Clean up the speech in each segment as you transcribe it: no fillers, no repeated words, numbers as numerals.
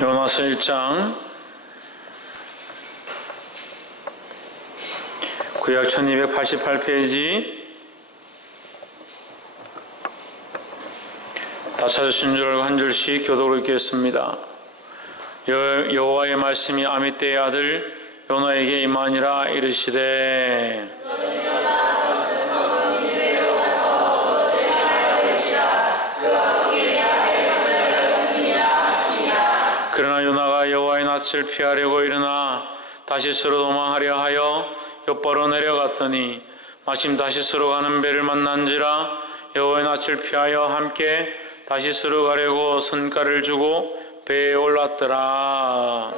요나서 1장 구약 1288페이지 다 찾으신 줄 알고 한 줄씩 교독을 읽겠습니다. 여호와의 말씀이 아미떼의 아들 요나에게 임하니라. 이르시되 그러나 요나가 여호와의 낯을 피하려고 일어나 다시스로 도망하려 하여 욥바로 내려갔더니 마침 다시스로 가는 배를 만난지라. 여호와의 낯을 피하여 함께 다시스로 가려고 선가를 주고 배에 올랐더라.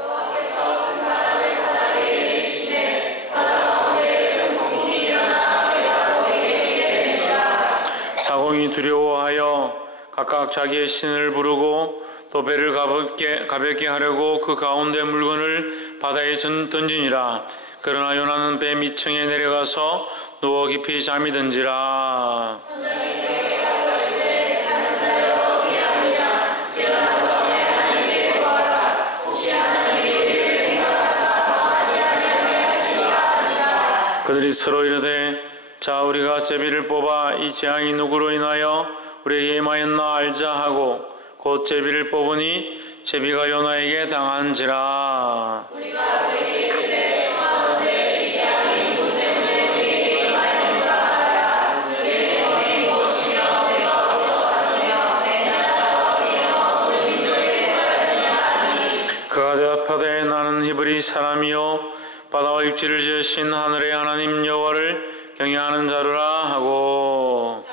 사공이 두려워하여 각각 자기의 신을 부르고 또 배를 가볍게 하려고 그 가운데 물건을 바다에 던지니라. 그러나 요나는 배 밑층에 내려가서 누워 깊이 잠이 든지라. 그들이 서로 이르되 자 우리가 제비를 뽑아 이 재앙이 누구로 인하여 우리에게 임하였나 알자 하고 곧 제비를 뽑으니 제비가 요나에게 당한지라. 우리가 그에게 이르되 청하건대 이 재앙이 누구 때문에 우리에게 임하였는가 하라. 내 제목이 무엇이며 내가 어디서 왔으며 내 나라가 어디며 어느 민족의 사람이냐 하니 그가 대답하되 나는 히브리 사람이요 바다와 육지를 지으신 하늘의 하나님 여호와를 경외하는 자루라 하고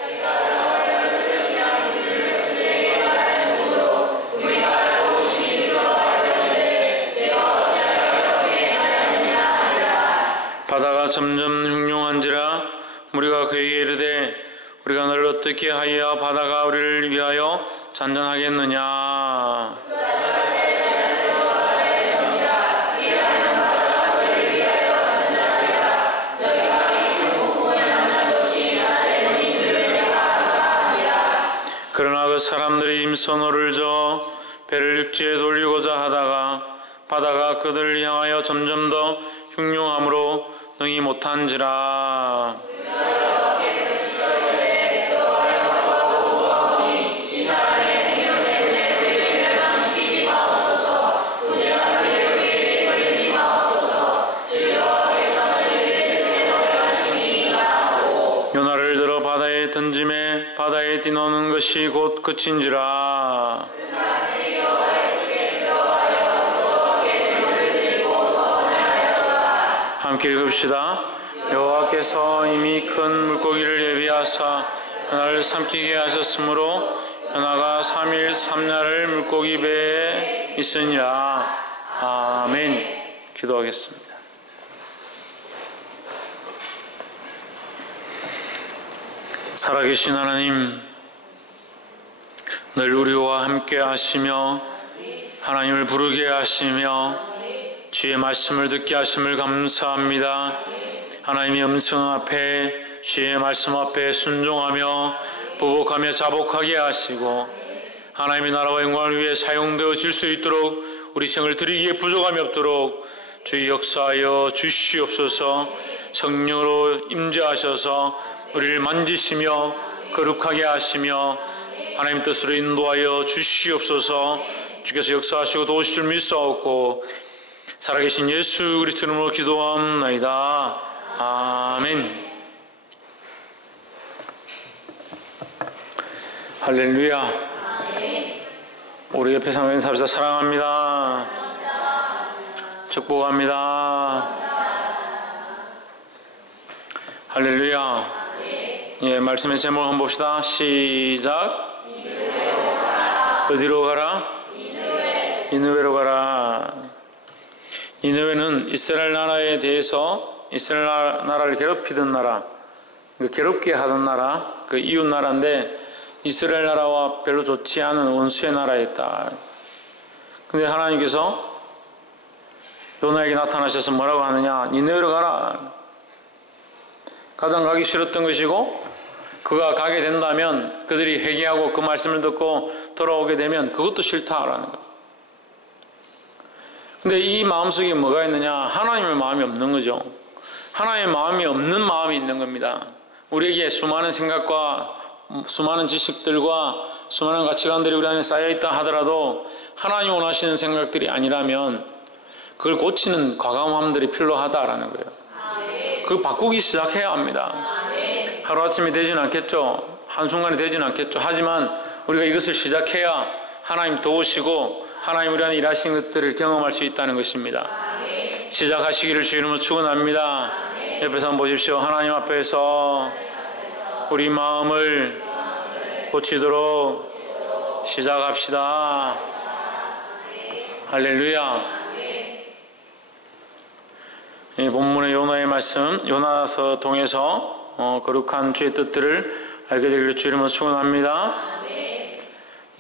바다가 점점 흉흉한지라. 무리가 그에게 이르되 우리가 너를 어떻게 하여야 바다가 우리를 위하여 잔잔하겠느냐. 그러나 그 사람들이 임선호를 저 배를 육지에 돌리고자 하다가 바다가 그들을 향하여 점점 더 흉흉함으로 능히 못한지라. 요나를 들어 바다에 던짐에 바다에 뛰노는 것이 곧 그친지라. 함께 읽읍시다. 여호와께서 이미 큰 물고기를 예비하사 요나를 삼키게 하셨으므로 요나가 3일 3야를 물고기 배에 있으니라. 아멘. 기도하겠습니다. 살아계신 하나님, 늘 우리와 함께 하시며 하나님을 부르게 하시며 주의 말씀을 듣게 하심을 감사합니다. 하나님의 음성 앞에 주의 말씀 앞에 순종하며 보복하며 자복하게 하시고 하나님의 나라와 영광을 위해 사용되어질 수 있도록 우리 생을 드리기에 부족함이 없도록 주의 역사하여 주시옵소서. 성령으로 임재하셔서 우리를 만지시며 거룩하게 하시며 하나님 뜻으로 인도하여 주시옵소서. 주께서 역사하시고 도우실 줄 믿사옵고 살아계신 예수 그리스도 이름으로 기도하옵나이다. 아멘. 할렐루야. 우리 옆에 상황인 사람들 사랑합니다. 축복합니다. 할렐루야. 예, 말씀의 제목을 한번 봅시다. 시작. 어디로 가라? 니느웨로 가라. 니느웨는 이스라엘 나라에 대해서 이스라엘 나라를 괴롭히던 나라, 괴롭게 하던 나라, 그 이웃 나라인데 이스라엘 나라와 별로 좋지 않은 원수의 나라였다. 근데 하나님께서 요나에게 나타나셔서 뭐라고 하느냐? 니느웨로 가라. 가장 가기 싫었던 것이고 그가 가게 된다면 그들이 회개하고 그 말씀을 듣고 돌아오게 되면 그것도 싫다라는 거예요. 근데 이 마음속에 뭐가 있느냐? 하나님의 마음이 없는 거죠. 하나님의 마음이 없는 마음이 있는 겁니다. 우리에게 수많은 생각과 수많은 지식들과 수많은 가치관들이 우리 안에 쌓여있다 하더라도 하나님 원하시는 생각들이 아니라면 그걸 고치는 과감함들이 필요하다라는 거예요. 그걸 바꾸기 시작해야 합니다. 하루아침에 되지는 않겠죠. 한순간에 되지는 않겠죠. 하지만 우리가 이것을 시작해야 하나님 도우시고 하나님 우리 안에 일하시는 것들을 경험할 수 있다는 것입니다. 시작하시기를 주 이름으로 축원합니다. 옆에서 한번 보십시오. 하나님 앞에서 우리 마음을 고치도록 시작합시다. 할렐루야. 이 본문의 요나의 말씀, 요나서 통해서 거룩한 주의 뜻들을 알게 되기를 주 이름으로 축원합니다.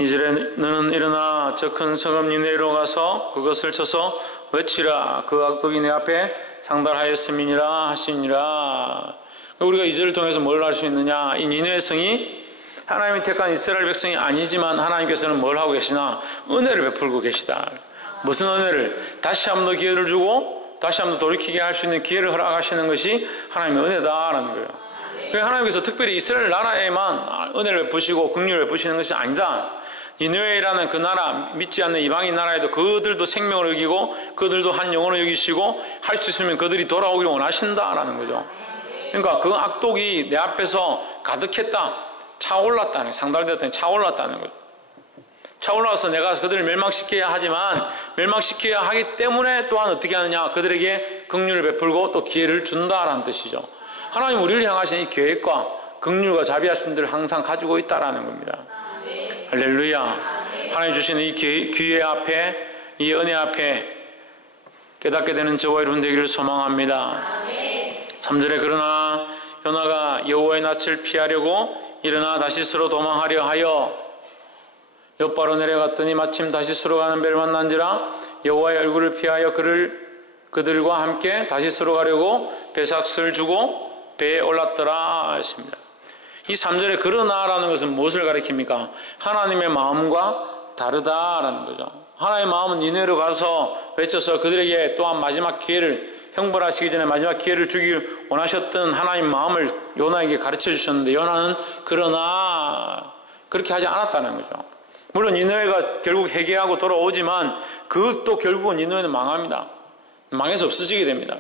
이스라엘 너는 일어나 저 큰 성읍 니느웨로 가서 그것을 쳐서 외치라. 그 악독이 내 앞에 상달하였음이니라 하시니라. 우리가 이 절을 통해서 뭘 알 수 있느냐? 이 니느웨 성이 하나님이 택한 이스라엘 백성이 아니지만 하나님께서는 뭘 하고 계시나? 은혜를 베풀고 계시다. 무슨 은혜를? 다시 한 번 더 기회를 주고 다시 한 번 더 돌이키게 할 수 있는 기회를 허락하시는 것이 하나님의 은혜다라는 거예요. 그러니까 하나님께서 특별히 이스라엘 나라에만 은혜를 베푸시고 긍휼을 베푸시는 것이 아니다. 니느웨라는 그 나라, 믿지 않는 이방인 나라에도 그들도 생명을 여기고 그들도 한 영혼을 여기시고 할 수 있으면 그들이 돌아오기를 원하신다라는 거죠. 그러니까 그 악독이 내 앞에서 가득했다, 차올랐다는, 상달되었다니 차올랐다는 거죠. 차올라서 내가 그들을 멸망시켜야 하지만 멸망시켜야 하기 때문에 또한 어떻게 하느냐? 그들에게 긍휼을 베풀고 또 기회를 준다라는 뜻이죠. 하나님 우리를 향하신 이 계획과 긍휼과 자비하심들을 항상 가지고 있다라는 겁니다. 할렐루야. 하나님 주시는 이 기회 앞에, 이 은혜 앞에 깨닫게 되는 저와 여러분 되기를 소망합니다. 3절에 그러나 요나가 여호와의 낯을 피하려고 일어나 다시스로 도망하려 하여 엿바로 내려갔더니 마침 다시스로 가는 배를 만난지라 여호와의 얼굴을 피하여 그들과 함께 다시스로 가려고 배삭스를 주고 배에 올랐더라 했습니다. 이 3절에 그러나라는 것은 무엇을 가리킵니까? 하나님의 마음과 다르다라는 거죠. 하나님의 마음은 니느웨로 가서 외쳐서 그들에게 또한 마지막 기회를, 형벌하시기 전에 마지막 기회를 주길 원하셨던 하나님 마음을 요나에게 가르쳐 주셨는데 요나는 그러나 그렇게 하지 않았다는 거죠. 물론 니느웨가 결국 회개하고 돌아오지만 그것도 결국은 니느웨는 망합니다. 망해서 없어지게 됩니다.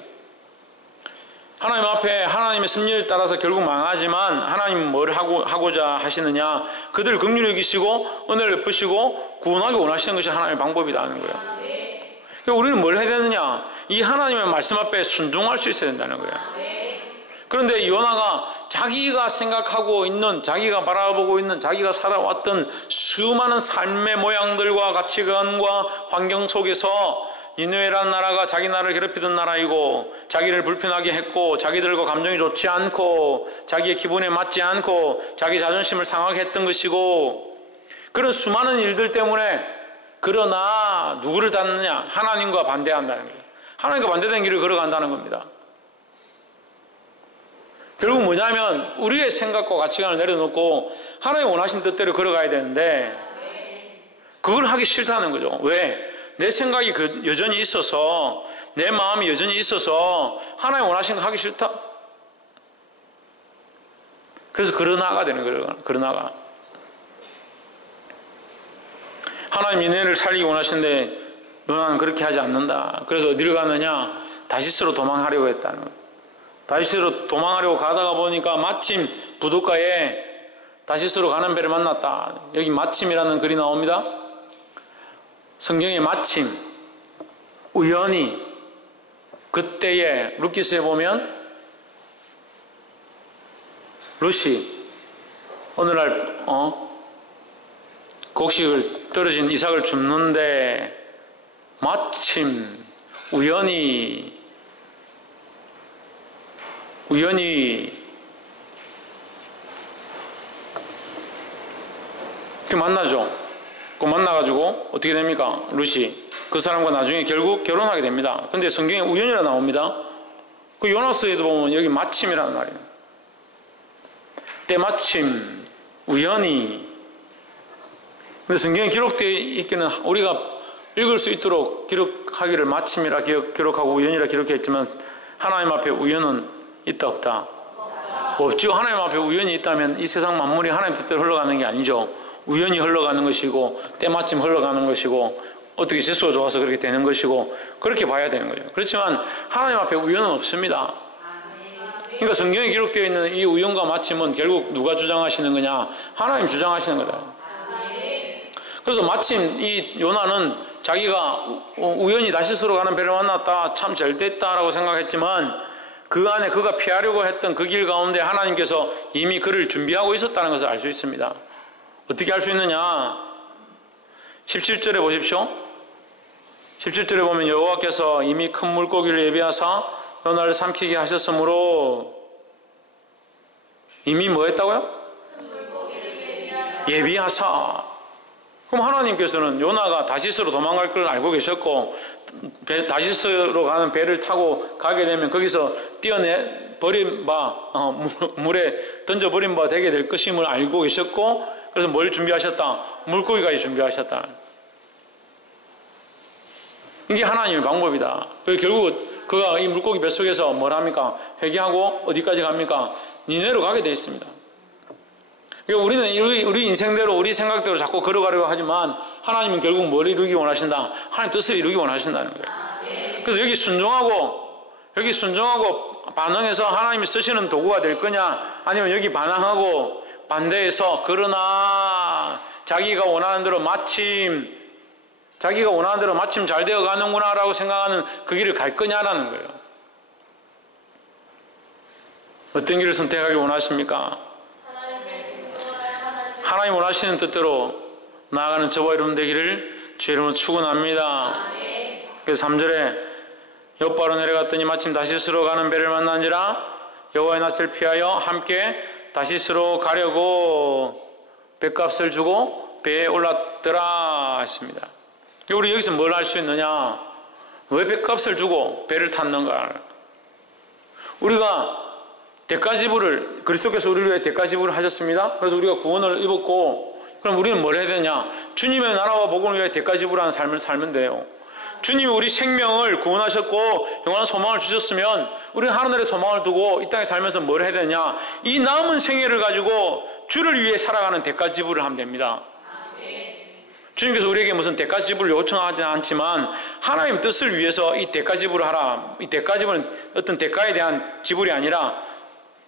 하나님 앞에 하나님의 섭리를 따라서 결국 망하지만 하나님은 뭘 하고자 하시느냐? 그들을 긍휼히 여기시고 은혜를 베푸시고 구원하기 원하시는 것이 하나님의 방법이라는 거예요. 그러니까 우리는 뭘 해야 되느냐? 이 하나님의 말씀 앞에 순종할 수 있어야 된다는 거예요. 그런데 요나가 자기가 생각하고 있는, 자기가 바라보고 있는, 자기가 살아왔던 수많은 삶의 모양들과 가치관과 환경 속에서 니느웨라는 나라가 자기 나라를 괴롭히던 나라이고 자기를 불편하게 했고 자기들과 감정이 좋지 않고 자기의 기분에 맞지 않고 자기 자존심을 상하게 했던 것이고 그런 수많은 일들 때문에 그러나 누구를 닮느냐? 하나님과 반대한다는 거예요. 하나님과 반대된 길을 걸어간다는 겁니다. 결국 뭐냐면 우리의 생각과 가치관을 내려놓고 하나님 원하신 뜻대로 걸어가야 되는데 그걸 하기 싫다는 거죠. 왜? 내 생각이 여전히 있어서 내 마음이 여전히 있어서 하나님 원하신 거 하기 싫다. 그래서 그러나가 되는 거예요. 그러나가 하나님 인애를 살리기 원하시는데 요나는 그렇게 하지 않는다. 그래서 어디를 가느냐? 다시스로 도망하려고 했다는 거예요. 다시스로 도망하려고 가다가 보니까 마침 부둣가에 다시스로 가는 배를 만났다. 여기 마침이라는 글이 나옵니다. 성경에 마침, 우연히, 그때에 루키스에 보면 루시 오늘날 곡식을 떨어진 이삭을 줍는데 마침 우연히 이렇게 만나죠. 그 만나가지고 어떻게 됩니까? 루시 그 사람과 나중에 결국 결혼하게 됩니다. 근데 성경에 우연이라 나옵니다. 그 요나서에도 보면 여기 마침이라는 말이에요. 때마침 우연히. 근데 성경에 기록되어 있기는 우리가 읽을 수 있도록 기록하기를 마침이라 기록하고 우연이라 기록했지만 하나님 앞에 우연은 있다 없다? 없죠. 하나님 앞에 우연이 있다면 이 세상 만물이 하나님 뜻대로 흘러가는 게 아니죠. 우연히 흘러가는 것이고 때마침 흘러가는 것이고 어떻게 재수가 좋아서 그렇게 되는 것이고 그렇게 봐야 되는 거죠. 그렇지만 하나님 앞에 우연은 없습니다. 그러니까 성경에 기록되어 있는 이 우연과 마침은 결국 누가 주장하시는 거냐? 하나님 주장하시는 거다. 그래서 마침 이 요나는 자기가 우연히 다시스로 가는 배를 만났다, 참 잘 됐다라고 생각했지만 그 안에 그가 피하려고 했던 그 길 가운데 하나님께서 이미 그를 준비하고 있었다는 것을 알 수 있습니다. 어떻게 알 수 있느냐? 17절에 보십시오. 17절에 보면 여호와께서 이미 큰 물고기를 예비하사 요나를 삼키게 하셨으므로 이미 뭐 했다고요? 예비하사. 그럼 하나님께서는 요나가 다시스로 도망갈 걸 알고 계셨고 다시스로 가는 배를 타고 가게 되면 거기서 버린 바 물에 던져버린 바 되게 될 것임을 알고 계셨고 그래서 뭘 준비하셨다? 물고기까지 준비하셨다. 이게 하나님의 방법이다. 결국 그가 이 물고기 뱃속에서 뭘 합니까? 회개하고 어디까지 갑니까? 니네로 가게 되어 있습니다. 우리는 우리 인생대로 우리 생각대로 자꾸 걸어가려고 하지만 하나님은 결국 뭘 이루기 원하신다? 하나님 뜻을 이루기 원하신다는 거예요. 그래서 여기 순종하고 반응해서 하나님이 쓰시는 도구가 될 거냐? 아니면 여기 반항하고 반대해서 그러나 자기가 원하는 대로 마침 잘 되어 가는구나 라고 생각하는 그 길을 갈 거냐라는 거예요. 어떤 길을 선택하기 원하십니까? 하나님 원하시는 뜻대로 나아가는 저와 여러분 되기를 주의 이름으로 축원합니다. 그래서 3절에 엿바로 내려갔더니 마침 다시스로 가는 배를 만난지라 여호와의 낯을 피하여 함께 다시스로 가려고 배값을 주고 배에 올랐더라 했습니다. 우리 여기서 뭘 알 수 있느냐? 왜 배값을 주고 배를 탔는가? 우리가 대가지불을 그리스도께서 우리를 위해 대가지불을 하셨습니다. 그래서 우리가 구원을 입었고 그럼 우리는 뭘 해야 되냐? 주님의 나라와 복음을 위해 대가지불하는 삶을 살면 돼요. 주님이 우리 생명을 구원하셨고 영원한 소망을 주셨으면 우리는 하늘의 소망을 두고 이 땅에 살면서 뭘 해야 되냐? 이 남은 생애를 가지고 주를 위해 살아가는 대가지불을 하면 됩니다. 주님께서 우리에게 무슨 대가지불을 요청하지는 않지만 하나님 뜻을 위해서 이 대가지불을 하라. 이 대가지불은 어떤 대가에 대한 지불이 아니라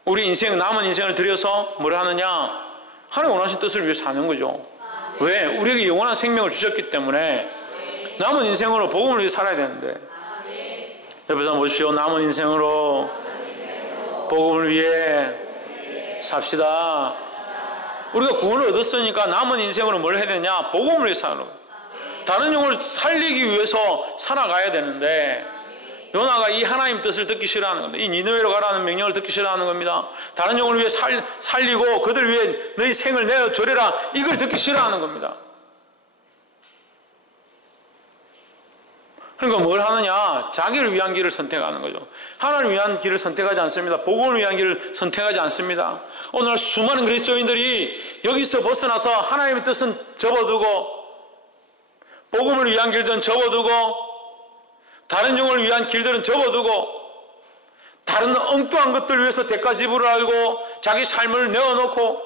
우리 인생 남은 인생을 들여서 뭘 하느냐? 하나님 원하신 뜻을 위해 사는 거죠. 왜? 우리에게 영원한 생명을 주셨기 때문에 남은 인생으로 복음을 위해 살아야 되는데 옆에서 보십시오. 남은 인생으로 복음을 위해 삽시다. 우리가 구원을 얻었으니까 남은 인생으로 뭘 해야 되냐? 복음을 위해 사는 거예요. 다른 영혼을 살리기 위해서 살아가야 되는데 요나가 이 하나님 뜻을 듣기 싫어하는 겁니다. 이 니느웨로 가라는 명령을 듣기 싫어하는 겁니다. 다른 영혼을 위해 살리고 그들 위해 너희 생을 내어 줘라 이걸 듣기 싫어하는 겁니다. 그러니까 뭘 하느냐? 자기를 위한 길을 선택하는 거죠. 하나님을 위한 길을 선택하지 않습니다. 복음을 위한 길을 선택하지 않습니다. 오늘 수많은 그리스도인들이 여기서 벗어나서 하나님의 뜻은 접어두고 복음을 위한 길들은 접어두고 다른 영혼을 위한 길들은 접어두고 다른 엉뚱한 것들 위해서 대가 지불을 알고 자기 삶을 내어놓고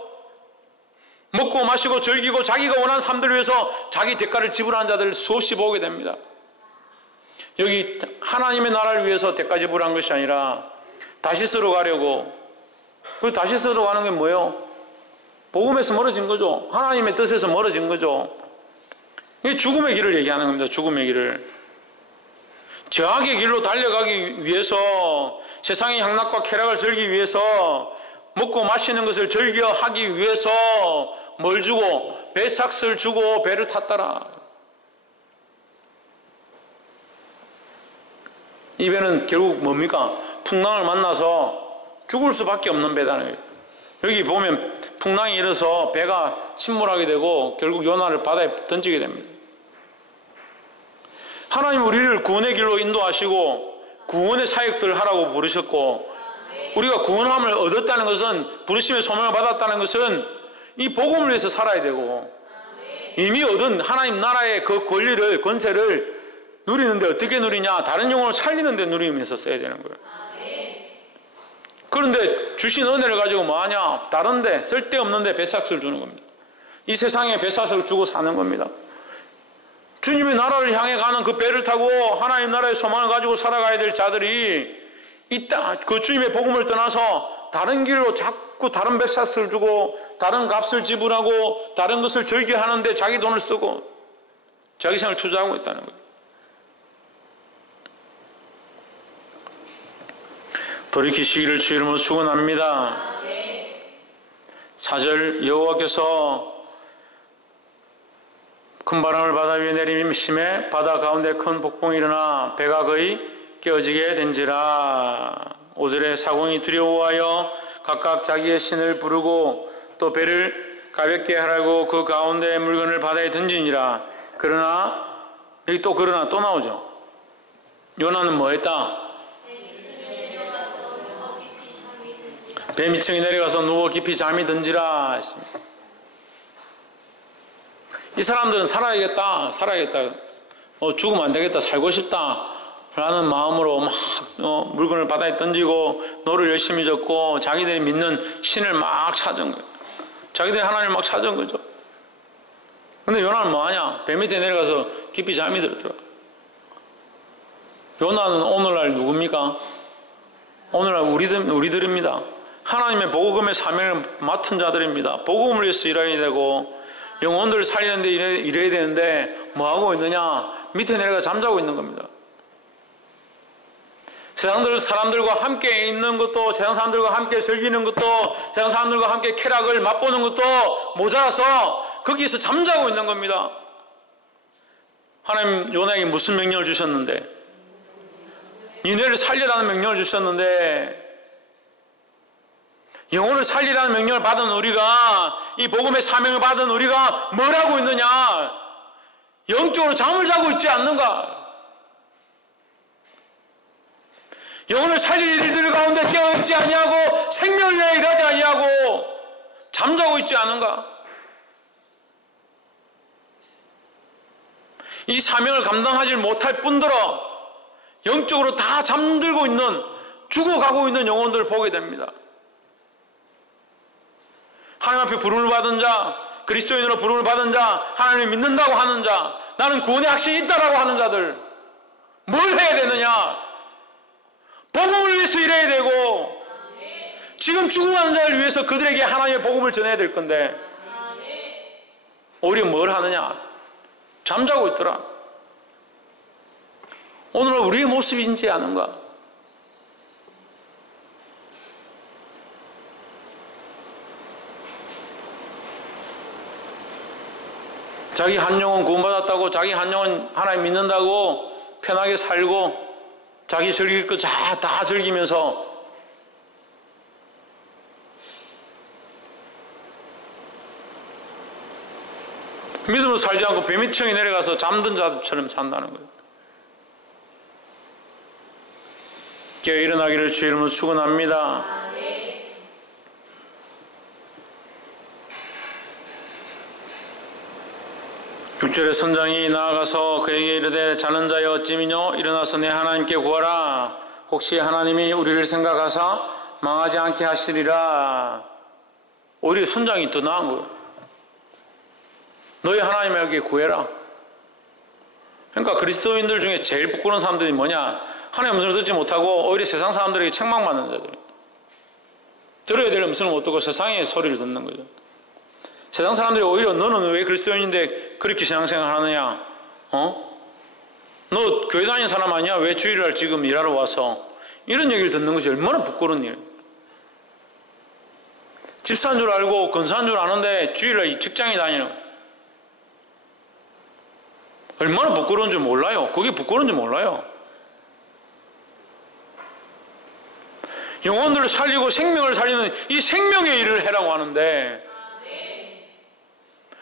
먹고 마시고 즐기고 자기가 원하는 삶들을 위해서 자기 대가를 지불하는 자들을 수없이 보게 됩니다. 여기 하나님의 나라를 위해서 대가 지불한 것이 아니라 다시스로 가려고. 그 다시스로 가는 게 뭐예요? 복음에서 멀어진 거죠. 하나님의 뜻에서 멀어진 거죠. 이게 죽음의 길을 얘기하는 겁니다. 죽음의 길을. 죄악의 길로 달려가기 위해서 세상의 향락과 쾌락을 즐기기 위해서 먹고 마시는 것을 즐겨하기 위해서 뭘 주고 배삭스를 주고 배를 탔더라. 이 배는 결국 뭡니까? 풍랑을 만나서 죽을 수밖에 없는 배다는 거예요. 여기 보면 풍랑이 일어서 배가 침몰하게 되고 결국 요나를 바다에 던지게 됩니다. 하나님 우리를 구원의 길로 인도하시고 구원의 사역들을 하라고 부르셨고 우리가 구원함을 얻었다는 것은 부르심의 소명을 받았다는 것은 이 복음을 위해서 살아야 되고 이미 얻은 하나님 나라의 그 권리를, 권세를 누리는데 어떻게 누리냐? 다른 영혼을 살리는데 누리면서 써야 되는 거예요. 그런데 주신 은혜를 가지고 뭐하냐? 다른데, 쓸데없는데 배삭을 주는 겁니다. 이 세상에 배삭을 주고 사는 겁니다. 주님의 나라를 향해 가는 그 배를 타고 하나님 나라의 소망을 가지고 살아가야 될 자들이 그 주님의 복음을 떠나서 다른 길로 자꾸 다른 배삭을 주고 다른 값을 지불하고 다른 것을 즐겨하는데 자기 돈을 쓰고 자기 생을 투자하고 있다는 거예요. 돌이키시기를 주 이름으로 축원합니다. 4절 여호와께서 큰 바람을 바다 위에 내리심에 바다 가운데 큰 폭풍이 일어나 배가 거의 깨어지게 된지라. 5절에 사공이 두려워하여 각각 자기의 신을 부르고 또 배를 가볍게 하라고 그 가운데 물건을 바다에 던지니라. 그러나 여기 또 그러나 또 나오죠. 요나는 뭐 했다? 배 밑층에 내려가서 누워 깊이 잠이 든지라 했습니다. 이 사람들은 살아야겠다, 죽으면 안 되겠다, 살고 싶다 라는 마음으로 막 물건을 바다에 던지고 노를 열심히 졌고 자기들이 믿는 신을 막 찾은 거예요. 자기들이 하나님을 막 찾은 거죠. 근데 요나는 뭐하냐? 배 밑에 내려가서 깊이 잠이 들었더라. 요나는 오늘날 누굽니까? 오늘날 우리들입니다. 하나님의 복음의 사명을 맡은 자들입니다. 복음을 위해서 일해야 되고 영혼들을 살리는데 일해야 되는데 뭐하고 있느냐? 밑에 내려가 잠자고 있는 겁니다. 세상 사람들과 함께 있는 것도, 세상 사람들과 함께 즐기는 것도, 세상 사람들과 함께 쾌락을 맛보는 것도 모자라서 거기서 잠자고 있는 겁니다. 하나님 요나에게 무슨 명령을 주셨는데? 니네를 살리라는 명령을 주셨는데 영혼을 살리라는 명령을 받은 우리가, 이 복음의 사명을 받은 우리가 뭘 하고 있느냐? 영적으로 잠을 자고 있지 않는가? 영혼을 살릴 일들 가운데 깨어있지 아니하고 생명을 위해 일하지 아니하고 잠자고 있지 않은가? 이 사명을 감당하지 못할 뿐더러 영적으로 다 잠들고 있는, 죽어가고 있는 영혼들을 보게 됩니다. 하나님 앞에 부름을 받은 자, 그리스도인으로 부름을 받은 자, 하나님을 믿는다고 하는 자, 나는 구원의 확신이 있다라고 하는 자들, 뭘 해야 되느냐? 복음을 위해서 일해야 되고, 지금 죽어가는 자를 위해서 그들에게 하나님의 복음을 전해야 될 건데, 오히려 뭘 하느냐? 잠자고 있더라. 오늘은 우리의 모습인지 아는가? 자기 한 영혼 구원받았다고, 자기 한 영혼 하나님 믿는다고 편하게 살고 자기 즐길 거 다 즐기면서 믿음으로 살지 않고 배 밑층에 내려가서 잠든 자처럼 산다는 거예요. 깨어 일어나기를 주 이름으로 축원합니다. 6절에 선장이 나아가서 그에게 이르되 자는 자여 어찌미뇨 일어나서 내 하나님께 구하라. 혹시 하나님이 우리를 생각하사 망하지 않게 하시리라. 오히려 선장이 더 나은 거예요. 너희 하나님에게 구해라. 그러니까 그리스도인들 중에 제일 부끄러운 사람들이 뭐냐? 하나님의 음성을 듣지 못하고 오히려 세상 사람들에게 책망받는 자들. 들어야 될 음성을 못 듣고 세상의 소리를 듣는 거죠. 세상 사람들이 오히려 너는 왜 그리스도인인데 그렇게 신앙생활 하느냐? 너 교회 다니는 사람 아니야? 왜 주일날 지금 일하러 와서? 이런 얘기를 듣는 것이 얼마나 부끄러운 일. 집사인 줄 알고 건사인 줄 아는데 주일날 직장에 다니는, 얼마나 부끄러운 줄 몰라요. 그게 부끄러운 줄 몰라요. 영혼들을 살리고 생명을 살리는 이 생명의 일을 해라고 하는데,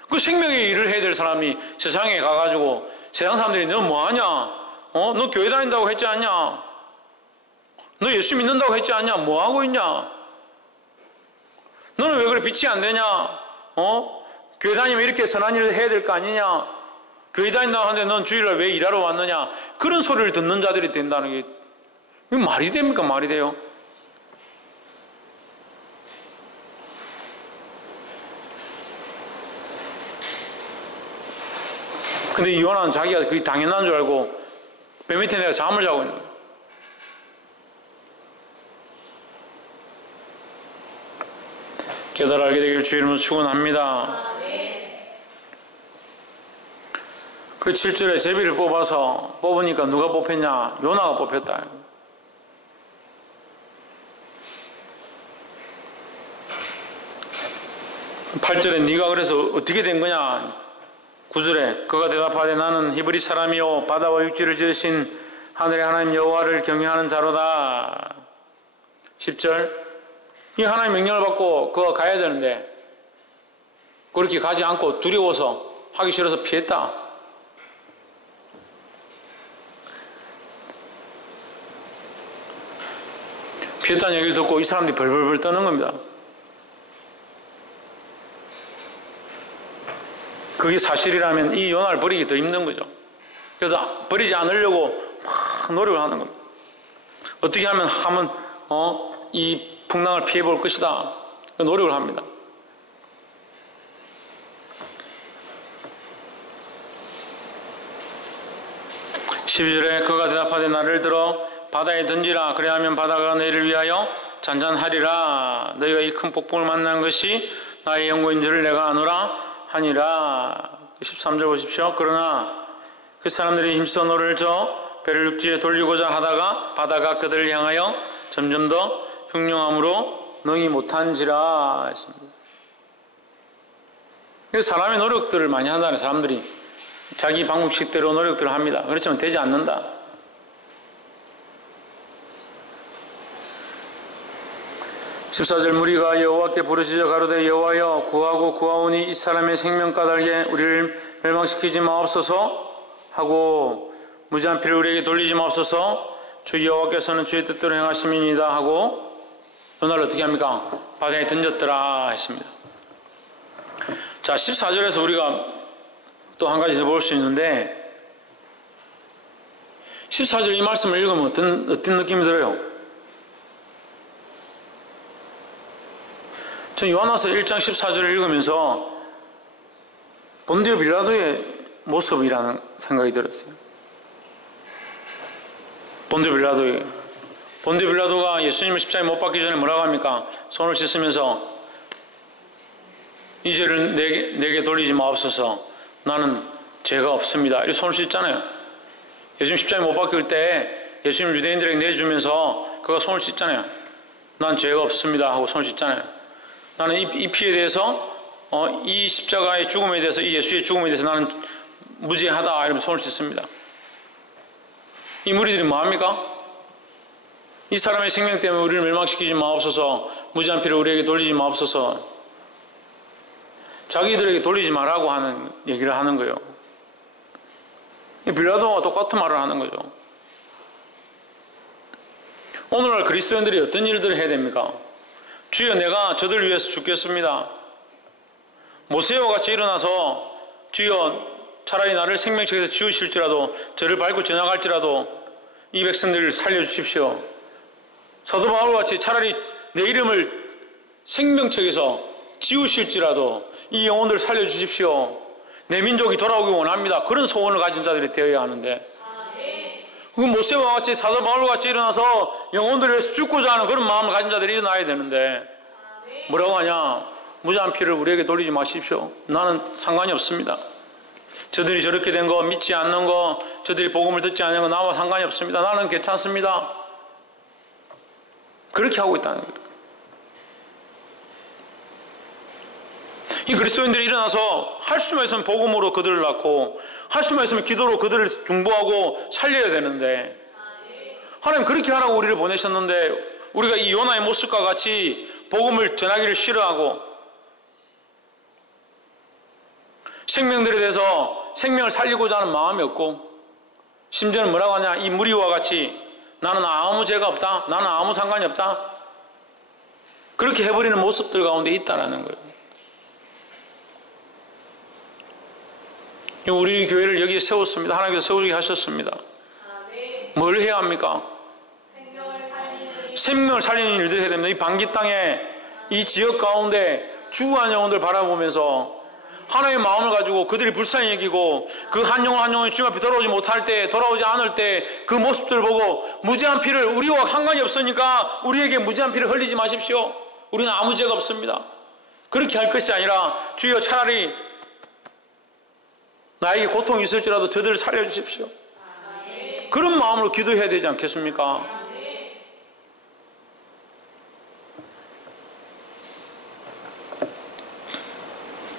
그 생명의 일을 해야 될 사람이 세상에 가가지고 세상 사람들이 너 뭐하냐? 너 교회 다닌다고 했지 않냐? 너 예수 믿는다고 했지 않냐? 뭐하고 있냐? 너는 왜 그래 빛이 안 되냐? 교회 다니면 이렇게 선한 일을 해야 될 거 아니냐? 교회 다닌다고 하는데 넌 주일날 왜 일하러 왔느냐? 그런 소리를 듣는 자들이 된다는 게 이게 말이 됩니까? 말이 돼요? 근데 이 요나는 자기가 그게 당연한 줄 알고 배 밑에 내가 잠을 자고 있는 거예요. 깨달아 알게 되길 주 이름으로 축원합니다. 그 7절에 제비를 뽑으니까 누가 뽑혔냐? 요나가 뽑혔다. 8절에 네가 그래서 어떻게 된 거냐? 9절에 그가 대답하되 나는 히브리 사람이요 바다와 육지를 지으신 하늘의 하나님 여호와를 경외하는 자로다. 10절 이 하나님 명령을 받고 그가 가야 되는데 그렇게 가지 않고 두려워서 하기 싫어서 피했다. 피했다는 얘기를 듣고 이 사람들이 벌벌벌 떠는 겁니다. 그게 사실이라면 이 요나를 버리기 더 힘든 거죠. 그래서 버리지 않으려고 막 노력을 하는 겁니다. 어떻게 하면 이 풍랑을 피해 볼 것이다. 노력을 합니다. (12절에) 그가 대답하되 나를 들어 바다에 던지라. 그래야면 바다가 너희를 위하여 잔잔하리라. 너희가 이 큰 폭풍을 만난 것이 나의 영광인 줄을 내가 아노라 하니라. 13절 보십시오. 그러나 그 사람들이 힘써 노를 저 배를 육지에 돌리고자 하다가 바다가 그들을 향하여 점점 더 흉흉함으로 능히 못한지라 했습니다. 사람의 노력들을 많이 한다는 사람들이 자기 방법식대로 노력들을 합니다. 그렇지만 되지 않는다. 14절 무리가 여호와께 부르짖어 가로되 여호와여 구하고 구하오니 이 사람의 생명 까닭에 우리를 멸망시키지 마옵소서 하고 무지한 피를 우리에게 돌리지 마옵소서. 주 여호와께서는 주의 뜻대로 행하심이니이다 하고 요나를 어떻게 합니까? 바다에 던졌더라 했습니다. 자, 14절에서 우리가 또 한 가지 더 볼 수 있는데 14절 이 말씀을 읽으면 어떤 느낌이 들어요? 전 요한화서 1장 14절을 읽으면서 본디오 빌라도의 모습이라는 생각이 들었어요. 본디오 빌라도가 예수님을 십자가에 못 박기 전에 뭐라고 합니까? 손을 씻으면서 이 죄를 내게 돌리지 마옵소서. 나는 죄가 없습니다. 이렇게 손을 씻잖아요. 예수님 십자가에 못 박힐 때 예수님 유대인들에게 내주면서 그가 손을 씻잖아요. 난 죄가 없습니다 하고 손을 씻잖아요. 나는 이 피에 대해서 이 십자가의 죽음에 대해서 이 예수의 죽음에 대해서 나는 무죄하다 이러면서 손을 씻습니다. 이 무리들이 뭐합니까? 이 사람의 생명 때문에 우리를 멸망시키지 마옵소서. 무지한 피를 우리에게 돌리지 마옵소서. 자기들에게 돌리지 말라고 하는 얘기를 하는 거예요. 빌라도와 똑같은 말을 하는 거죠. 오늘날 그리스도인들이 어떤 일들을 해야 됩니까? 주여 내가 저들 위해서 죽겠습니다. 모세와 같이 일어나서 주여 차라리 나를 생명책에서 지우실지라도 저를 밟고 지나갈지라도 이 백성들을 살려주십시오. 사도 바울과 같이 차라리 내 이름을 생명책에서 지우실지라도 이 영혼들을 살려주십시오. 내 민족이 돌아오기 원합니다. 그런 소원을 가진 자들이 되어야 하는데 모세와 같이 사도 바울과 같이 일어나서 영혼들을 위해서 죽고자 하는 그런 마음을 가진 자들이 일어나야 되는데 뭐라고 하냐? 무지한 피를 우리에게 돌리지 마십시오. 나는 상관이 없습니다. 저들이 저렇게 된 거 믿지 않는 거 저들이 복음을 듣지 않는 거 나와 상관이 없습니다. 나는 괜찮습니다. 그렇게 하고 있다는 거예요. 이 그리스도인들이 일어나서 할 수만 있으면 복음으로 그들을 낳고 할 수만 있으면 기도로 그들을 중보하고 살려야 되는데 하나님 그렇게 하라고 우리를 보내셨는데 우리가 이 요나의 모습과 같이 복음을 전하기를 싫어하고 생명들에 대해서 생명을 살리고자 하는 마음이 없고 심지어는 뭐라고 하냐? 이 무리와 같이 나는 아무 죄가 없다. 나는 아무 상관이 없다. 그렇게 해버리는 모습들 가운데 있다라는 거예요. 우리 교회를 여기에 세웠습니다. 하나님께서 세우게 하셨습니다. 뭘 해야 합니까? 생명을 살리는 일들 해야 됩니다. 이 방귀 땅에 이 지역 가운데 죽어간 영혼들 바라보면서 하나님의 마음을 가지고 그들이 불쌍히 여기고 그 한 영혼 한 영혼이 주님 앞에 돌아오지 못할 때, 돌아오지 않을 때 그 모습들을 보고 무지한 피를, 우리와 상관이 없으니까 우리에게 무지한 피를 흘리지 마십시오. 우리는 아무 죄가 없습니다. 그렇게 할 것이 아니라 주여 차라리 나에게 고통이 있을지라도 저들을 살려주십시오. 그런 마음으로 기도해야 되지 않겠습니까?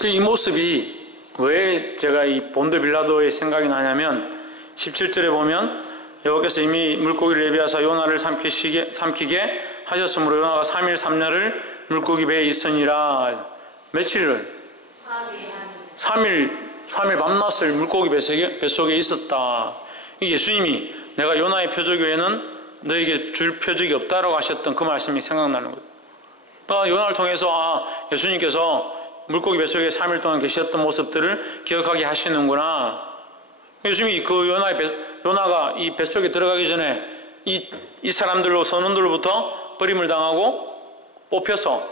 이 모습이 왜 제가 이 본드 빌라도의 생각이 나냐면 17절에 보면 여호와께서 이미 물고기를 예비하사 요나를 삼키게 하셨으므로 요나가 3일 3야를 물고기 배에 있으니라. 며칠을? 3일 밤낮을 물고기 뱃속에 있었다. 예수님이 내가 요나의 표적 외에는 너에게 줄 표적이 없다라고 하셨던 그 말씀이 생각나는 거예요. 그러니까 요나를 통해서 예수님께서 물고기 뱃속에 3일 동안 계셨던 모습들을 기억하게 하시는구나. 예수님이 그 요나가 이 뱃속에 들어가기 전에 이 사람들로, 선원들로부터 버림을 당하고 뽑혀서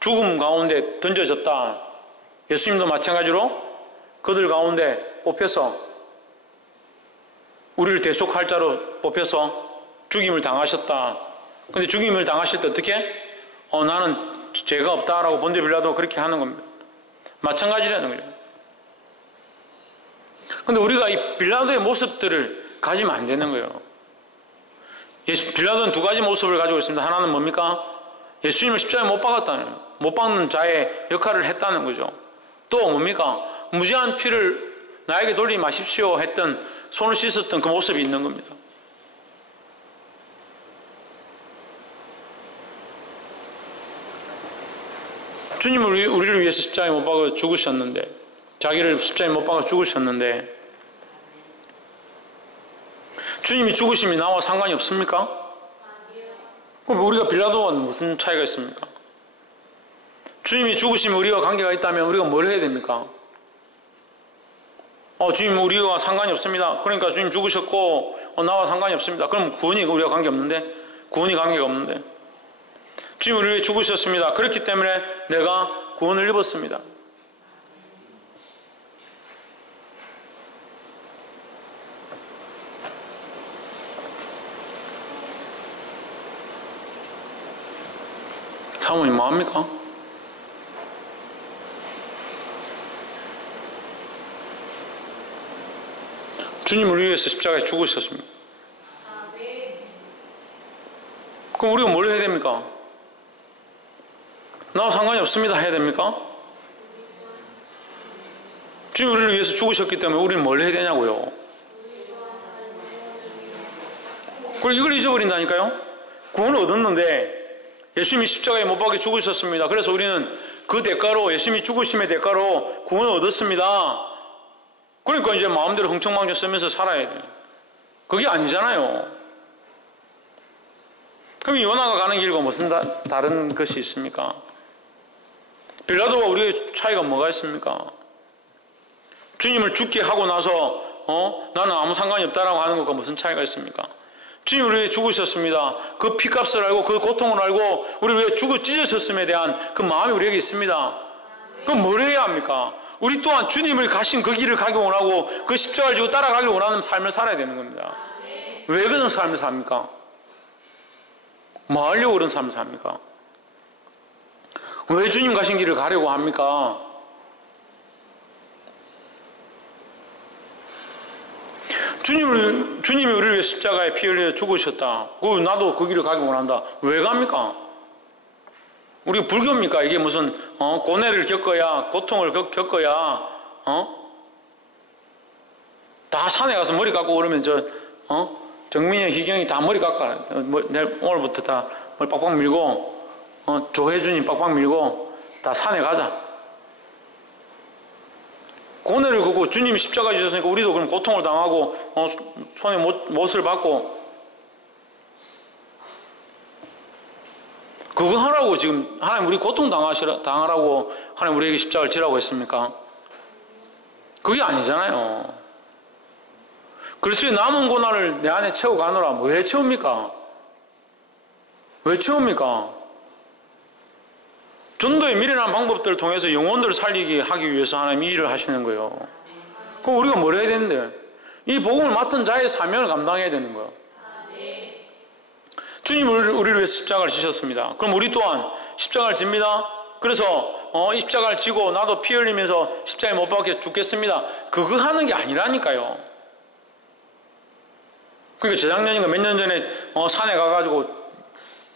죽음 가운데 던져졌다. 예수님도 마찬가지로 그들 가운데 뽑혀서 우리를 대속할 자로 뽑혀서 죽임을 당하셨다. 근데 죽임을 당하실 때 어떻게? 나는 죄가 없다라고 본데 빌라도가 그렇게 하는 겁니다. 마찬가지라는 거죠. 근데 우리가 이 빌라도의 모습들을 가지면 안 되는 거예요. 빌라도는 두 가지 모습을 가지고 있습니다. 하나는 뭡니까? 예수님을 십자가에 못 박았다는, 못 박는 자의 역할을 했다는 거죠. 또 뭡니까? 무지한 피를 나에게 돌리지 마십시오 했던, 손을 씻었던 그 모습이 있는 겁니다. 주님을 우리를 위해서 십자가에 못 박아 죽으셨는데, 자기를 십자가에 못 박아 죽으셨는데, 주님이 죽으심이 나와 상관이 없습니까? 그럼 우리가 빌라도와는 무슨 차이가 있습니까? 주님이 죽으심이 우리와 관계가 있다면 우리가 뭘 해야 됩니까? 주님 우리와 상관이 없습니다. 그러니까 주님 죽으셨고 나와 상관이 없습니다. 그럼 구원이 우리와 관계 없는데? 구원이 관계가 없는데? 주님 우리를 위해 죽으셨습니다. 그렇기 때문에 내가 구원을 입었습니다. 사모님 뭐합니까? 주님을 위해서 십자가에 죽으셨습니다. 그럼 우리가 뭘 해야 됩니까? 나와 상관이 없습니다 해야 됩니까? 주님 우리를 위해서 죽으셨기 때문에 우리는 뭘 해야 되냐고요? 그리고 이걸 잊어버린다니까요? 구원을 얻었는데 예수님이 십자가에 못 박혀 죽으셨습니다. 그래서 우리는 그 대가로, 예수님이 죽으심의 대가로 구원을 얻었습니다. 그러니까 이제 마음대로 흥청망청 쓰면서 살아야 돼요. 그게 아니잖아요. 그럼 요나가 가는 길과 무슨 다른 것이 있습니까? 빌라도와 우리의 차이가 뭐가 있습니까? 주님을 죽게 하고 나서 나는 아무 상관이 없다라고 하는 것과 무슨 차이가 있습니까? 주님 우리 위해 죽으셨습니다. 그 피값을 알고 그 고통을 알고 우리 위해 죽어 찢으셨음에 대한 그 마음이 우리에게 있습니다. 그럼 뭘 해야 합니까? 우리 또한 주님을 가신 그 길을 가기 원하고 그 십자가를 지고 따라가기 원하는 삶을 살아야 되는 겁니다. 왜 그런 삶을 삽니까? 뭐 하려고 그런 삶을 삽니까? 왜 주님 가신 길을 가려고 합니까? 주님이 우리를 위해 십자가에 피 흘려 죽으셨다. 나도 그 길을 가기 원한다. 왜 갑니까? 우리가 불교입니까? 이게 무슨 고뇌를 겪어야, 고통을 겪어야 다 산에 가서 머리 깎고 그러면 정민이, 희경이 다 머리 깎아. 내일 오늘부터 다 머리 빡빡 밀고 조혜준이 빡빡 밀고 다 산에 가자. 고뇌를 걷고 주님이 십자가에 지셨으니까 우리도 그럼 고통을 당하고 손에 못을 받고 그거 하라고 지금 하나님 우리 고통 당하라고 하나님 우리에게 십자가를 지라고 했습니까? 그게 아니잖아요. 그리스도의 남은 고난을 내 안에 채워가노라. 뭐 왜 채웁니까? 왜 채웁니까? 전도의 미련한 방법들을 통해서 영혼들을 살리게 하기 위해서 하나님이 일을 하시는 거예요. 그럼 우리가 뭘 해야 되는데? 이 복음을 맡은 자의 사명을 감당해야 되는 거예요. 주님은 우리를 위해서 십자가를 지셨습니다. 그럼 우리 또한 십자가를 집니다. 그래서 이 십자가를 지고 나도 피 흘리면서 십자가에 못 박혀 죽겠습니다. 그거 하는 게 아니라니까요. 그러니까 재작년인가 몇 년 전에 산에 가가지고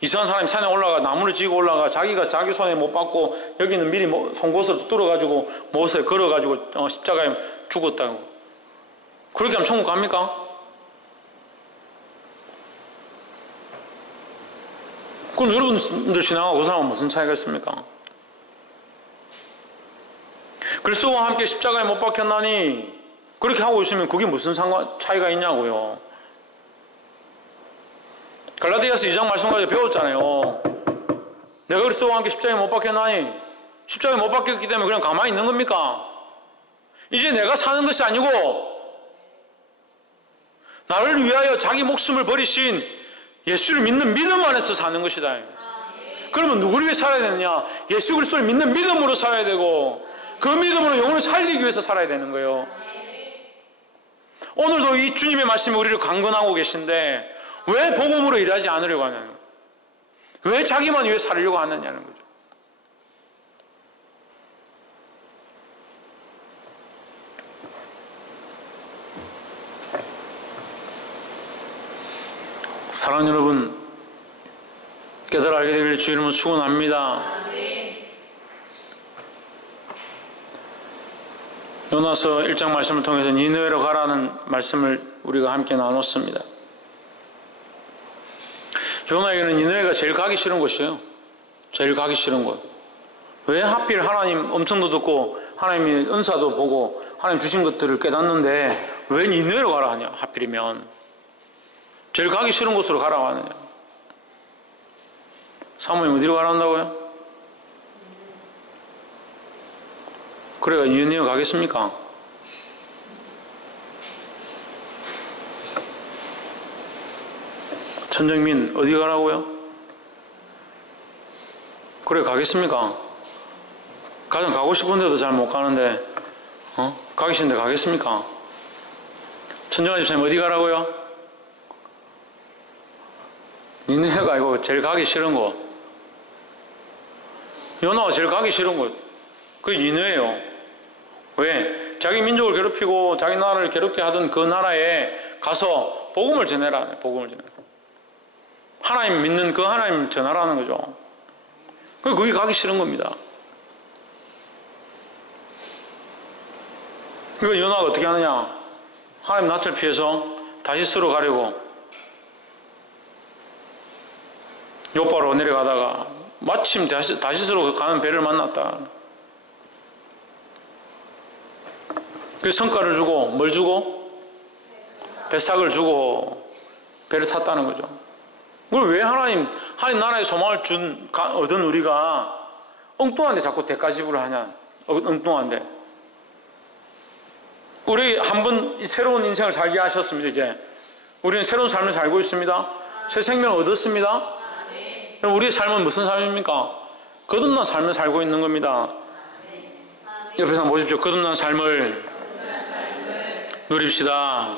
이상한 사람이 산에 올라가 나무를 지고 올라가 자기가 자기 손에 못 박고 여기는 미리 송곳으로 뚫어가지고 못에 걸어가지고 십자가에 죽었다고. 그렇게 하면 천국 갑니까? 그럼 여러분들 신앙하고 그 사람은 무슨 차이가 있습니까? 그리스도와 함께 십자가에 못 박혔나니 그렇게 하고 있으면 그게 무슨 차이가 있냐고요. 갈라디아서 2장 말씀 가지고 배웠잖아요. 내가 그리스도와 함께 십자가에 못 박혔나니 십자가에 못 박혔기 때문에 그냥 가만히 있는 겁니까? 이제 내가 사는 것이 아니고 나를 위하여 자기 목숨을 버리신 예수를 믿는 믿음 안에서 사는 것이다. 그러면 누구를 위해 살아야 되느냐? 예수 그리스도를 믿는 믿음으로 살아야 되고 그 믿음으로 영혼을 살리기 위해서 살아야 되는 거예요. 오늘도 이 주님의 말씀이 우리를 강건하고 계신데 왜 복음으로 일하지 않으려고 하느냐? 왜 자기만 위해 살려고 하느냐는 거죠. 사랑하는 여러분, 깨달아 알게 되기를 주 이름으로 축원합니다. 요나서 1장 말씀을 통해서 니느웨로 가라는 말씀을 우리가 함께 나눴습니다. 요나에게는 니느웨가 제일 가기 싫은 곳이에요. 제일 가기 싫은 곳. 왜 하필 하나님 엄청도 듣고 하나님의 은사도 보고 하나님 주신 것들을 깨닫는데 왜 니느웨로 가라 하냐? 하필이면 제일 가기 싫은 곳으로 가라고 하느냐? 사모님 어디로 가라 한다고요? 그래가 니느웨 가겠습니까? 천정민 어디 가라고요? 그래 가겠습니까? 가장 가고 싶은데도 잘 못 가는데 가기 싫은데 가겠습니까? 천정아 집사님 어디 가라고요? 니네가 아니고 제일 가기 싫은 곳. 요나가 제일 가기 싫은 곳. 그게 니네예요. 왜? 자기 민족을 괴롭히고 자기 나라를 괴롭게 하던 그 나라에 가서 복음을 전해라. 복음을 전해라. 하나님 믿는 그 하나님을 전하라는 거죠. 그게 가기 싫은 겁니다. 그러니까 요나가 어떻게 하느냐? 하나님 낯을 피해서 다시스로 가려고 요바로 내려가다가 마침 다시스로 가는 배를 만났다. 그 성과를 주고 뭘 주고? 배삭을 주고 배를 탔다는 거죠. 그걸 왜 하나님 나라의 소망을 얻은 우리가 엉뚱한데 자꾸 대가지불을 하냐? 엉뚱한데. 우리 한번 새로운 인생을 살게 하셨습니다. 이제 우리는 새로운 삶을 살고 있습니다. 새 생명을 얻었습니다. 그럼 우리의 삶은 무슨 삶입니까? 거듭난 삶을 살고 있는 겁니다. 옆에서 한번 보십시오. 거듭난 삶을 누립시다.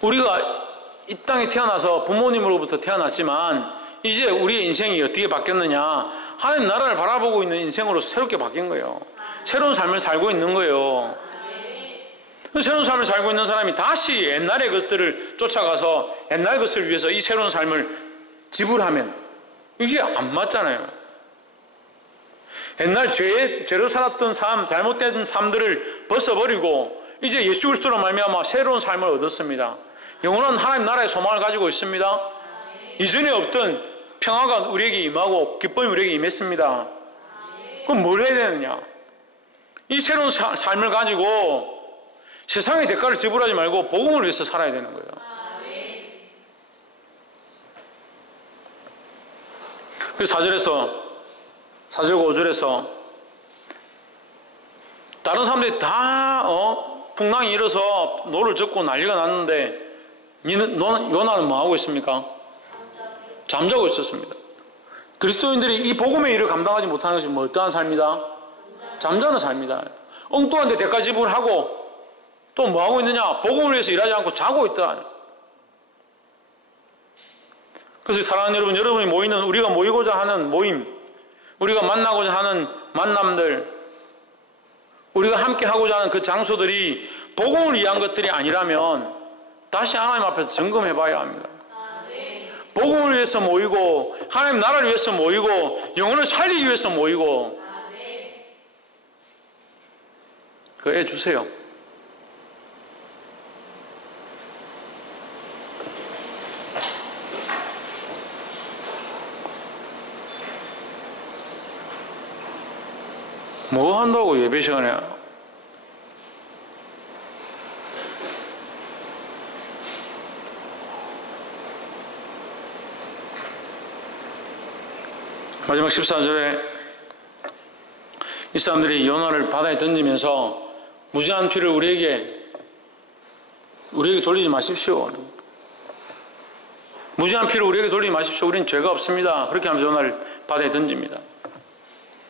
우리가 이 땅에 태어나서 부모님으로부터 태어났지만 이제 우리의 인생이 어떻게 바뀌었느냐? 하나님 나라를 바라보고 있는 인생으로 새롭게 바뀐 거예요. 새로운 삶을 살고 있는 거예요. 새로운 삶을 살고 있는 사람이 다시 옛날의 것들을 쫓아가서 옛날 것을 위해서 이 새로운 삶을 지불하면 이게 안 맞잖아요. 옛날 죄로 살았던 삶, 잘못된 삶들을 벗어버리고 이제 예수 그리스도로 말미암아 새로운 삶을 얻었습니다. 영원한 하나님 나라의 소망을 가지고 있습니다. 이전에 없던 평화가 우리에게 임하고 기쁨이 우리에게 임했습니다. 그럼 뭘 해야 되느냐? 이 새로운 삶을 가지고 세상의 대가를 지불하지 말고 복음을 위해서 살아야 되는 거예요. 그래서 4절과 5절에서 다른 사람들이 다 풍랑이 일어서 노를 젓고 난리가 났는데 요나는 뭐 하고 있습니까? 잠자고 있었습니다. 그리스도인들이 이 복음의 일을 감당하지 못하는 것이 뭐 어떠한 삶이다? 잠자는 삶이다. 엉뚱한 데 대가 지불하고 또 뭐 하고 있느냐? 복음을 위해서 일하지 않고 자고 있다. 그래서 사랑하는 여러분, 여러분이 모이는, 우리가 모이고자 하는 모임, 우리가 만나고자 하는 만남들, 우리가 함께 하고자 하는 그 장소들이 복음을 위한 것들이 아니라면 다시 하나님 앞에서 점검해 봐야 합니다. 복음을 위해서 모이고 하나님 나라를 위해서 모이고 영혼을 살리기 위해서 모이고 그거 해주세요. 뭐 한다고 예배 시간에 마지막 14절에 이 사람들이 요나를 바다에 던지면서 무지한 피를 우리에게 돌리지 마십시오. 무지한 피를 우리에게 돌리지 마십시오. 우리는 죄가 없습니다. 그렇게 하면서 요나를 바다에 던집니다.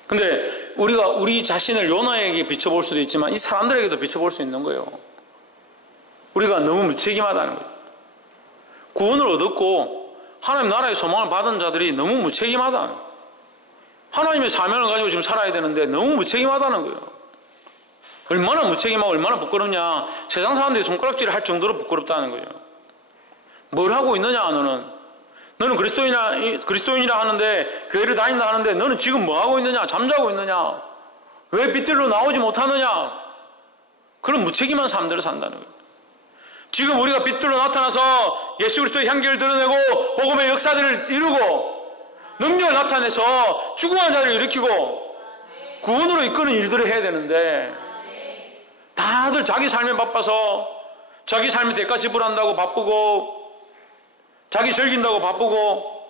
근데 우리가 우리 자신을 요나에게 비춰볼 수도 있지만 이 사람들에게도 비춰볼 수 있는 거예요. 우리가 너무 무책임하다는 거예요. 구원을 얻었고 하나님 나라의 소망을 받은 자들이 너무 무책임하다는 거예요. 하나님의 사명을 가지고 지금 살아야 되는데 너무 무책임하다는 거예요. 얼마나 무책임하고 얼마나 부끄럽냐. 세상 사람들이 손가락질을 할 정도로 부끄럽다는 거예요. 뭘 하고 있느냐 너는 그리스도인이라 하는데 교회를 다닌다 하는데 너는 지금 뭐 하고 있느냐? 잠자고 있느냐? 왜 빛들로 나오지 못하느냐? 그런 무책임한 삶들을 산다는 거예요. 지금 우리가 빛들로 나타나서 예수 그리스도의 향기를 드러내고 복음의 역사들을 이루고 능력을 나타내서 죽어간 자를 일으키고 구원으로 이끄는 일들을 해야 되는데 다들 자기 삶에 바빠서 자기 삶에 대가 지불한다고 바쁘고 자기 즐긴다고 바쁘고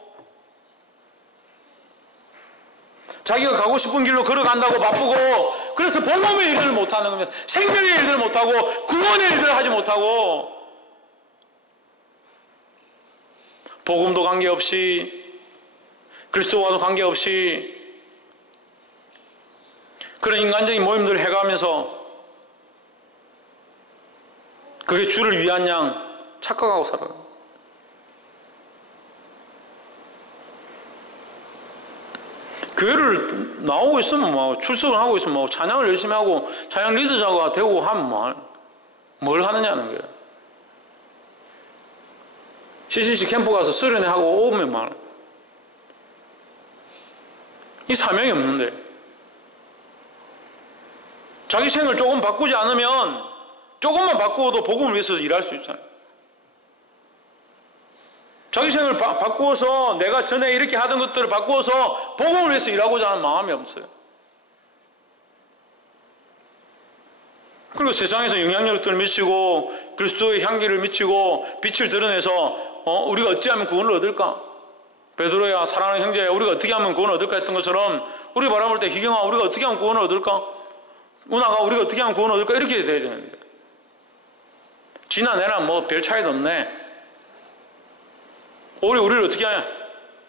자기가 가고 싶은 길로 걸어간다고 바쁘고 그래서 복음의 일들을 못하는 겁니다. 생명의 일들을 못하고 구원의 일들을 하지 못하고 복음도 관계없이 그리스도와도 관계없이 그런 인간적인 모임들을 해가면서 그게 주를 위한 양 착각하고 살아요. 교회를 나오고 있으면 뭐 출석을 하고 있으면 뭐 찬양을 열심히 하고 찬양 리더자가 되고 하면 뭘 하느냐는 거예요. CCC 캠프 가서 수련회 하고 오면 이 사명이 없는데 자기 생을 조금 바꾸지 않으면 조금만 바꾸어도 복음을 위해서 일할 수 있잖아요. 자기 생을 바꾸어서 내가 전에 이렇게 하던 것들을 바꾸어서 복음을 위해서 일하고자 하는 마음이 없어요. 그리고 세상에서 영향력을 미치고 그리스도의 향기를 미치고 빛을 드러내서 우리가 어찌하면 구원을 얻을까? 베드로야 사랑하는 형제야 우리가 어떻게 하면 구원을 얻을까 했던 것처럼 우리 바라볼 때 희경아 우리가 어떻게 하면 구원을 얻을까? 운하가 우리가 어떻게 하면 구원을 얻을까? 이렇게 돼야 되는데 지나 내나 뭐 별 차이도 없네. 우리를 어떻게 하냐?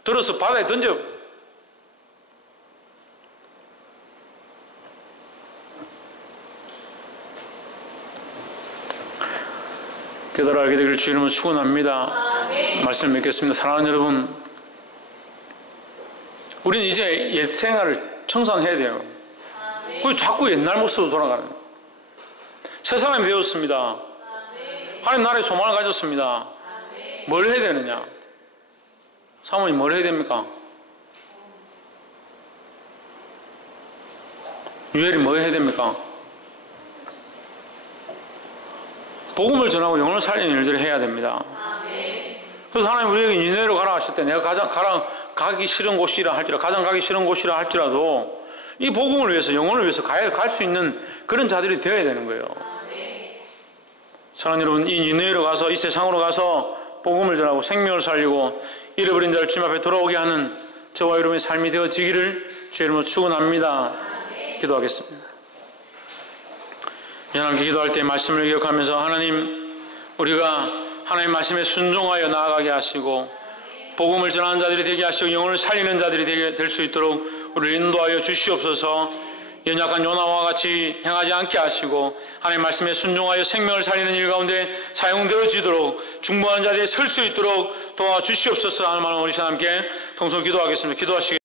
들어서 바다에 던져. 깨달아 알게 되기를 주의 이름으로 축원합니다. 말씀을 맺겠습니다. 사랑하는 여러분, 우리는 이제 옛 생활을 청산해야 돼요. 왜 자꾸 옛날 모습으로 돌아가는 거예요? 새 사람이 되었습니다. 하나님 나라의 소망을 가졌습니다. 뭘 해야 되느냐? 사모님 뭘 해야 됩니까? 유엘이 뭐 해야 됩니까? 복음을 전하고 영혼을 살리는 일들을 해야 됩니다. 그래서 하나님 우리에게 니네로 가라 하실 때 내가 가기 싫은 곳이라 할지라도 가장 가기 싫은 곳이라 할지라도 이 복음을 위해서 영혼을 위해서 갈 수 있는 그런 자들이 되어야 되는 거예요. 사랑하는 여러분, 이 니네로 가서 이 세상으로 가서 복음을 전하고 생명을 살리고 잃어버린 자를 주님 앞에 돌아오게 하는 저와 여러분의 삶이 되어지기를 주의 이름으로 축원합니다. 기도하겠습니다. 하나님께 기도할 때 말씀을 기억하면서 하나님, 우리가 하나님 말씀에 순종하여 나아가게 하시고 복음을 전하는 자들이 되게 하시고 영혼을 살리는 자들이 되게 될 수 있도록 우리를 인도하여 주시옵소서. 연약한 요나와 같이 행하지 않게 하시고 하나님 말씀에 순종하여 생명을 살리는 일 가운데 사용되어지도록 중보하는 자리에 설 수 있도록 도와주시옵소서 하는 말씀 우리 하나님께 통성 기도하겠습니다. 기도하시겠습니다.